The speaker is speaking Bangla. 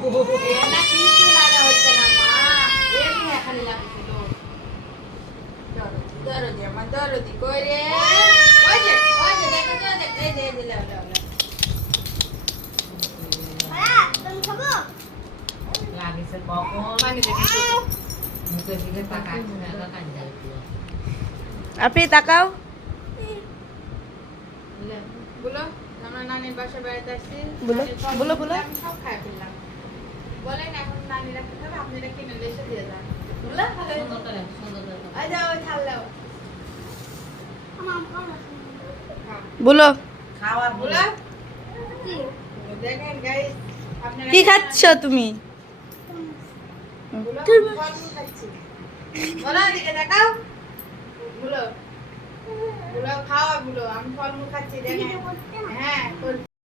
না কিছু লাগা হচ্ছে না মা, এমনি খালি লাগছিল। দরদি আমার দরদি কই রে, ওই যে দেখো তো, এই যে লাও লাও লাও। তুমি খাবো? লাগিছে কখন পানি দেখো তো। মুখের দিকে তাকাচ্ছে না কান্দা আপনি তাকাও। বলো আমরা নানির বাসায় বেড়াতে আসছি, বলো, নানির ফল বলো, বলো। আমি সব খাই ফেললাম। বলেন এখন নানিরা খেতে হবে, আপনারা কিনে এসে দিয়ে যান। বলো সুন্দর করে আই যাও ছাড়লাও বলো খাওয়ার বলো। দেখেন গাইস, আপনারা কি খাচ্ছ তুমি? বলো আমি ফল খাচ্ছি। বলো এদিকে দেখাও, বলো বলো খাওয়া, বলো আমি ফলমূল খাচ্ছি দেখেন। হ্যাঁ